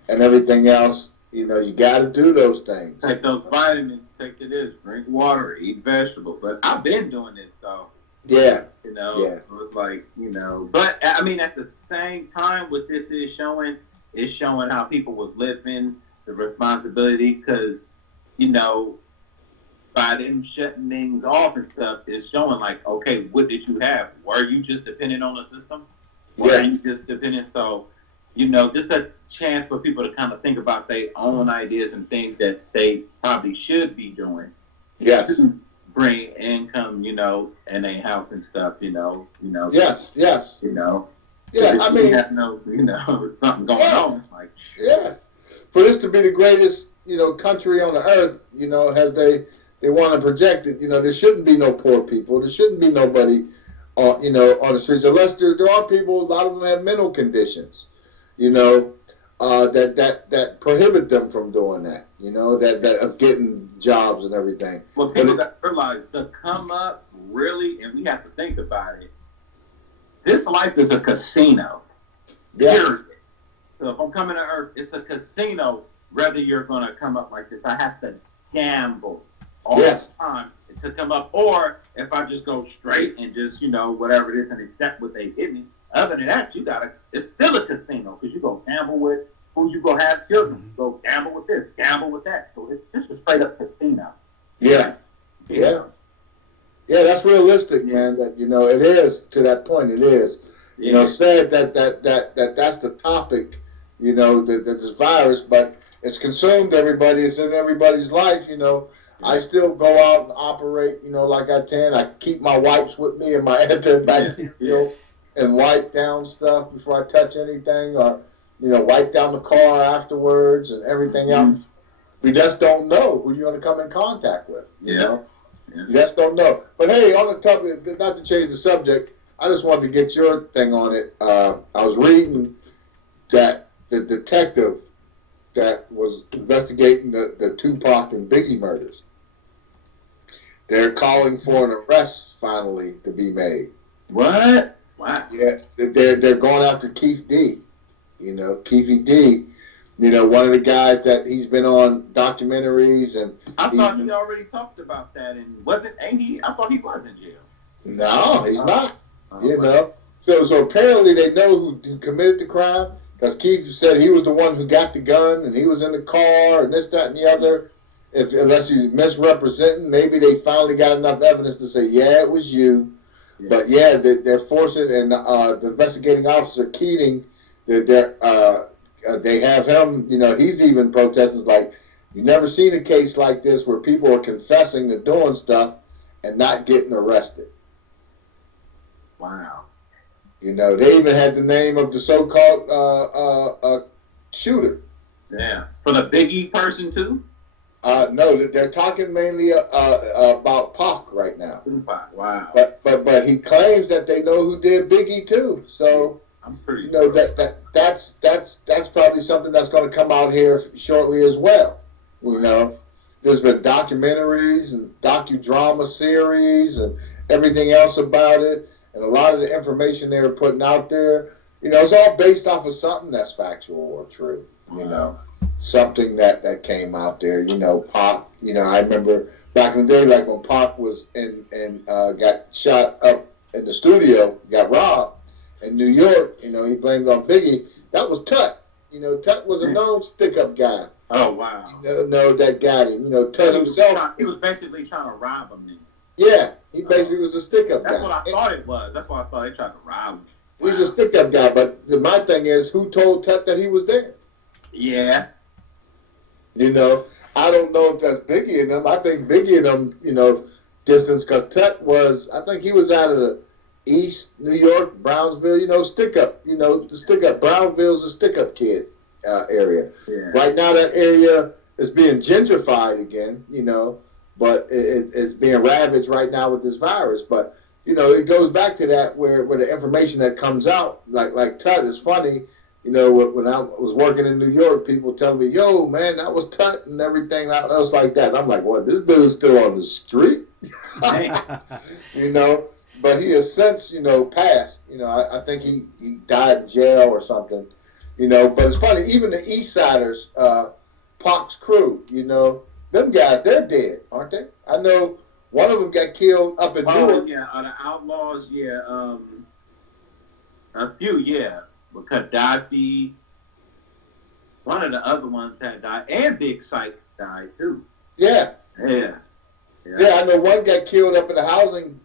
everything else. You got to do those things. Take those vitamins, take this, drink water, eat vegetables. But I've been doing this, though. Yeah. So it's like, But, at the same time, what this is showing how people was living the responsibility, because, you know, by them shutting things off and stuff, it's showing like, okay, what did you have? Were you just dependent on the system? Were you just dependent? So, you know, just a chance for people to kind of think about their own ideas and things that they probably should be doing. Yes. To bring income, you know, in their house and stuff, you know. Yes. You know. Yeah, I mean, have no, you know, something going on. Like, yeah. For this to be the greatest, you know, country on the earth, you know, as they want to project it, you know, there shouldn't be no poor people. There shouldn't be nobody, you know, on the streets, unless there are people. A lot of them have mental conditions, you know, that prohibit them from doing that. You know, that of getting jobs and everything. Well, people got to realize to come up really, and we have to think about it. This life is a casino. Yeah. Period. So if I'm coming to Earth, it's a casino. Whether you're going to come up like this, I have to gamble all the time to come up, or if I just go straight and just, you know, whatever it is and accept what they give me. Other than that, it's still a casino, because you go gamble with who you go have children. You go gamble with this, gamble with that. So it's just a straight up casino. Yeah. Yeah, that's realistic, man. That, you know, it is, to that point. It is. Yeah. You know, sad that's the topic. You know, that this virus, but it's consumed everybody. It's in everybody's life. You know, I still go out and operate. You know, like I can. I keep my wipes with me and my antibacterial, and wipe down stuff before I touch anything, or, you know, wipe down the car afterwards and everything else. We just don't know who you're going to come in contact with. You know. You just don't know. But hey, on the topic, not to change the subject, I just wanted to get your thing on it. I was reading that the detective that was investigating the Tupac and Biggie murders, they're calling for an arrest finally to be made. What? Wow. Yeah, they're going after Keith D. You know, Keefy D. You know, one of the guys that he's been on documentaries, and I thought he already talked about that, and ain't he? I thought he was in jail. No, he's not. You know, so apparently they know who committed the crime, because Keith said he was the one who got the gun, and he was in the car, and this, that, and the other. Unless he's misrepresenting, maybe they finally got enough evidence to say, yeah, it was you. Yeah. But yeah, they're forcing, and the investigating officer Keating, they have him, you know, he's even protesting, like, you've never seen a case like this where people are confessing to doing stuff and not getting arrested. Wow. You know, they even had the name of the so-called shooter. Yeah. For the Biggie person, too? No, they're talking mainly about Pac right now. Tupac, wow. But he claims that they know who did Biggie, too. So, I'm pretty you know, that's probably something that's going to come out here shortly as well. You know, there's been documentaries and docudrama series and everything else about it, and a lot of the information they were putting out there, you know, it's all based off of something that's factual or true. You know, something that came out there. You know, Pac. You know, I remember back in the day, like when Pac was got shot up in the studio, got robbed. In New York, you know, he blamed on Biggie. That was Tut. You know, Tut was a known stick-up guy. Oh, wow. No, that got him. You know, Tut himself. He was basically trying to rob him. Then. Yeah, he basically was a stick-up guy. That's what I thought it was. That's why I thought they tried to rob him. Wow. He's a stick-up guy, but my thing is, who told Tut that he was there? Yeah. You know, I don't know if that's Biggie and them. I think Biggie and them, you know, distance, because Tut was, I think he was out of the East New York, Brownsville, you know, stick-up, you know, the stick-up. Brownsville's a stick-up kid area. Yeah. Right now that area is being gentrified again, you know, but it's being ravaged right now with this virus. But, you know, it goes back to that where the information that comes out, like Tut, is funny. You know, when I was working in New York, people telling me, yo, man, that was Tut and everything else like that. And I'm like, what, this dude's still on the street? You know? But he has since, you know, passed. You know, I think he died in jail or something. You know, but it's funny, even the East Siders, Pac's crew, you know, them guys, they're dead, aren't they? I know one of them got killed up in Newark. Yeah, the Outlaws, yeah. A few, yeah. But Gaddafi, One of the other ones had died, and Big Sight died too. Yeah. Yeah. Yeah, I know one got killed up in the housing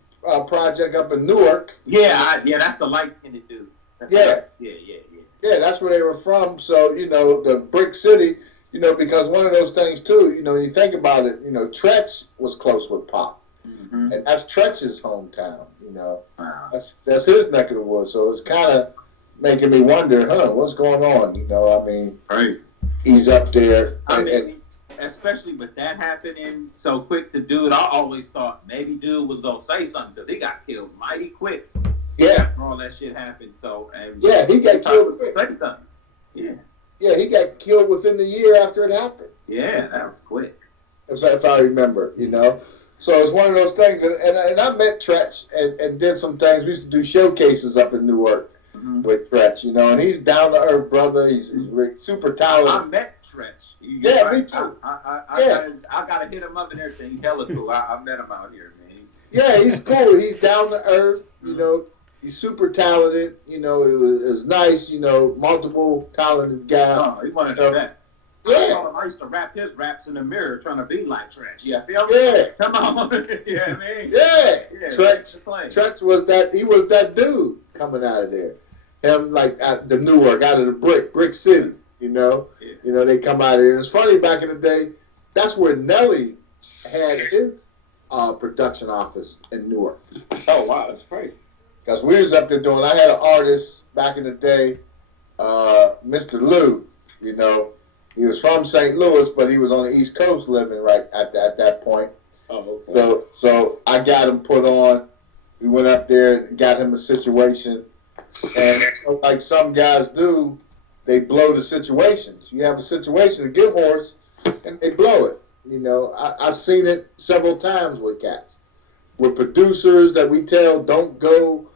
project up in Newark. Yeah, that's the light-skinned dude. Yeah. Yeah. Yeah, that's where they were from. So, the Brick City, because one of those things, too, you think about it, Tretch was close with Pop. Mm-hmm. And that's Tretch's hometown, Wow. That's his neck of the woods. So it's kind of making me wonder, what's going on? Right. He's up there. Especially with that happening so quick to dude, I always thought maybe dude was going to say something because he got killed mighty quick. Yeah. After all that shit happened. So, he got killed quick. Say something. Yeah. Yeah, he got killed within the year after it happened. Yeah, that was quick. If I remember, So it's one of those things. And I met Tretch and did some things. We used to do showcases up in Newark with Tretch, and he's down-to-earth brother. He's super talented. I met Tretch. Me too. I got to hit him up and everything. He's hella cool. I met him out here, man. Yeah, he's cool. He's down-to-earth, He's super talented. It was nice, multiple talented guy. Oh, he wanted to bet. Yeah. I used to rap his raps in the mirror trying to be like Tretch. Yeah, feel me? Yeah. Come on. Yeah, man. Yeah. Tretch was that dude coming out of there. Him like at the Newark, out of the Brick City, Yeah. They come out of there. And it's funny, back in the day, that's where Nelly had his production office in Newark. Oh, wow, that's crazy. Because we was up there doing, I had an artist back in the day, Mr. Lou, he was from St. Louis, but he was on the East Coast living right at that point. Oh, okay. So I got him put on. We went up there and got him a situation. And like some guys do, they blow the situations. You have a situation to give horse, and they blow it. I've seen it several times with cats. With producers that we tell don't go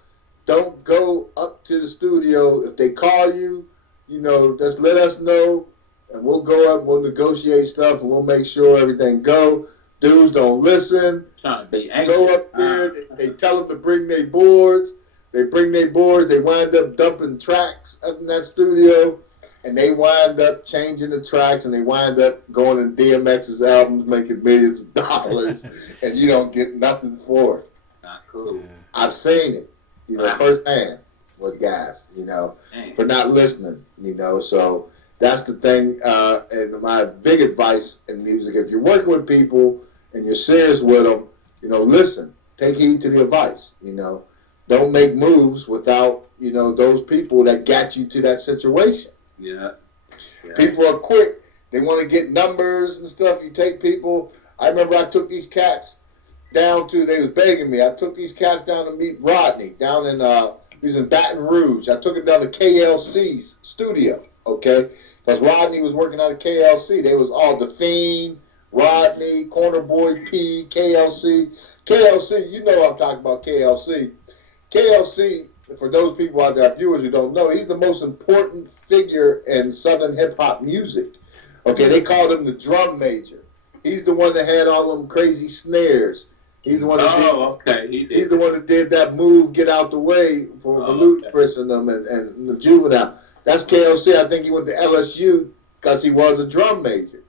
up to the studio. If they call you, just let us know, and we'll go up, we'll negotiate stuff, and we'll make sure everything go. Dudes don't listen. Go up there, they tell them to bring their boards. They bring their boards, they wind up dumping tracks up in that studio, and they wind up changing the tracks, and they wind up going in DMX's albums, making millions of dollars, and you don't get nothing for it. Not cool. I've seen it, firsthand with guys, for not listening, so that's the thing, and my big advice in music, if you're working with people and you're serious with them, listen, take heed to the advice, Don't make moves without, those people that got you to that situation. Yeah. People are quick. They want to get numbers and stuff. You take people. I remember I took these cats down to, they was begging me. I took these cats down to meet Rodney down in, he was in Baton Rouge. I took him down to KLC's studio, okay? Because Rodney was working out of KLC. They was all The Fiend, Rodney, Corner Boy P, KLC. KLC, you know what I'm talking about, KLC. KLC, for those people out there, viewers who don't know, he's the most important figure in Southern hip-hop music. Okay, they called him the drum major. He's the one that had all them crazy snares. He's the one that he's the one that did that move, Get Out the Way, for Ludacris and them and the Juvenile. That's KLC. I think he went to LSU because he was a drum major,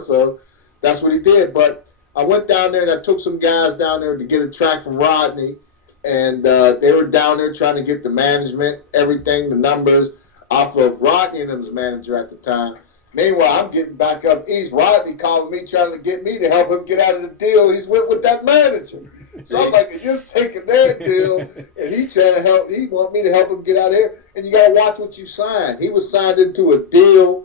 so that's what he did. But I went down there and I took some guys down there to get a track from Rodney. And they were down there trying to get the management, everything, the numbers, off of Rodney and them's manager at the time. Meanwhile, I'm getting back up east. Rodney calling me, trying to get me to help him get out of the deal he's with that manager. So I'm like, he's taking their deal, and he's trying to help. He want me to help him get out of here. And you got to watch what you sign. He was signed into a deal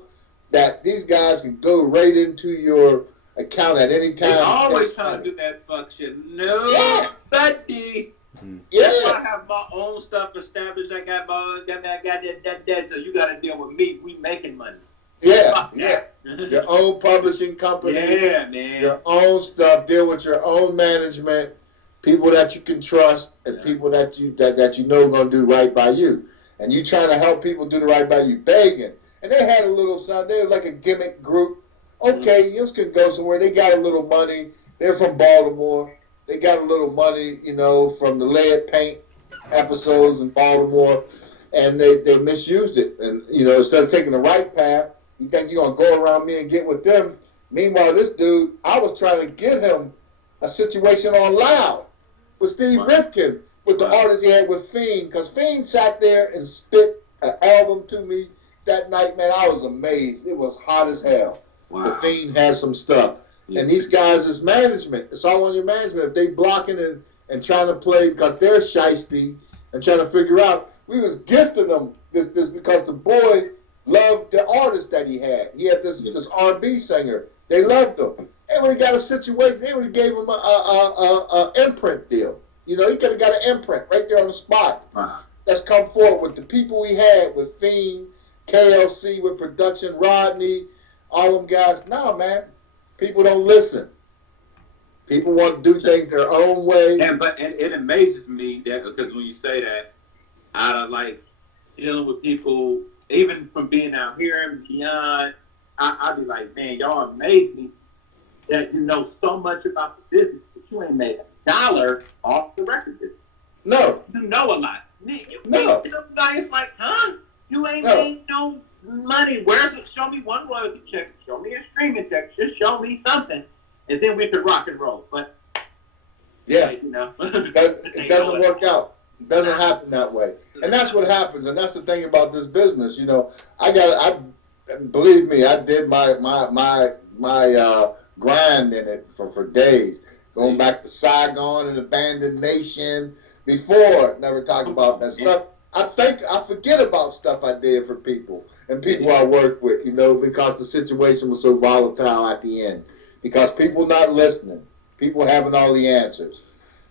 that these guys can go right into your account at any time. They're always trying to do that fuck shit. No, buddy. Yeah. I have my own stuff established. I got that. So you got to deal with me. We making money. Yeah. Your own publishing company. Yeah, man. Your own stuff. Deal with your own management. People that you can trust, and people that you know are going to do right by you. And you trying to help people do the right by you, begging. And they had a little something. They were like a gimmick group. Okay, you can go somewhere. They got a little money. They're from Baltimore. They got a little money, from the lead paint episodes in Baltimore, and they misused it. And, instead of taking the right path, You think you're going to go around me and get with them? Meanwhile, this dude, I was trying to get him a situation on Loud with Steve Rifkin, with the artist he had with Fiend, because Fiend sat there and spit an album to me that night, man. I was amazed. It was hot as hell. Wow. The Fiend had some stuff. Yeah. And these guys is management. It's all on your management. If they blocking and trying to play because they're shiesty and trying to figure out, we was gifting them this because the boy loved the artist that he had. He had this R&B singer. They loved him. They would have got a situation. They would have gave him a imprint deal. You know, he could have got an imprint right there on the spot. Wow. Let's come forward with the people we had with Fiend, KLC, with production, Rodney, all them guys. No, man. People don't listen. People want to do things their own way. And it amazes me that because when you say that, out of like dealing with people, even from being out here and beyond, I'd be like, man, y'all amaze me that you know so much about the business, but you ain't made $1 off the record business. No. You know a lot. Man, No. It's like, huh? You ain't made no money. Where's it? Show me one royalty check. Show me a streaming check. Just show me something, and then we could rock and roll. But yeah, like, you know, it doesn't work out. It doesn't happen that way, and that's what happens. And that's the thing about this business. You know, believe me, I did my grind in it for days, going back to Saigon and Abandoned Nation. Before, never talk about that stuff. I forget about stuff I did for people and people I worked with, you know, because the situation was so volatile at the end. Because people not listening, people having all the answers.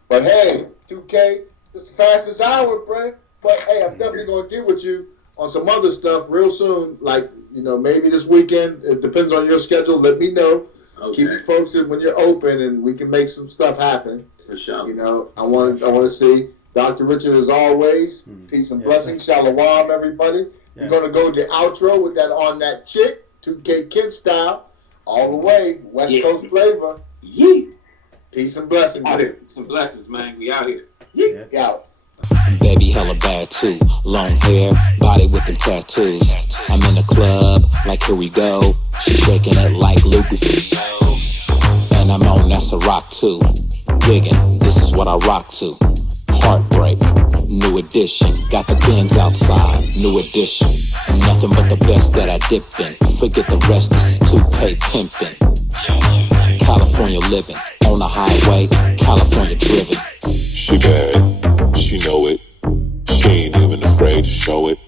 But hey, 2K, it's the fastest hour, bro. But hey, I'm definitely gonna get with you on some other stuff real soon. Like, you know, maybe this weekend. It depends on your schedule. Let me know. Okay. Keep me posted when you're open, and we can make some stuff happen. For sure. You know, I want to see Dr. Richard as always. Peace and blessings. Shalom, everybody. We're going to go to the outro with that On That Chick, 2K Kid style, all the way, West Coast flavor. Yeah. Peace and blessings. Out here. Some blessings, man. We out here. Yeah. Out. Baby hella bad too. Long hair, body with them tattoos. I'm in the club, like here we go. She shaking it like Lucas. And I'm on, that's a rock too. Digging, this is what I rock to. Heartbreak, new edition. Got the Benz outside, new edition. Nothing but the best that I dipped in. Forget the rest, this is 2K pimpin'. California living, on the highway, California driven. She bad, she know it. She ain't even afraid to show it.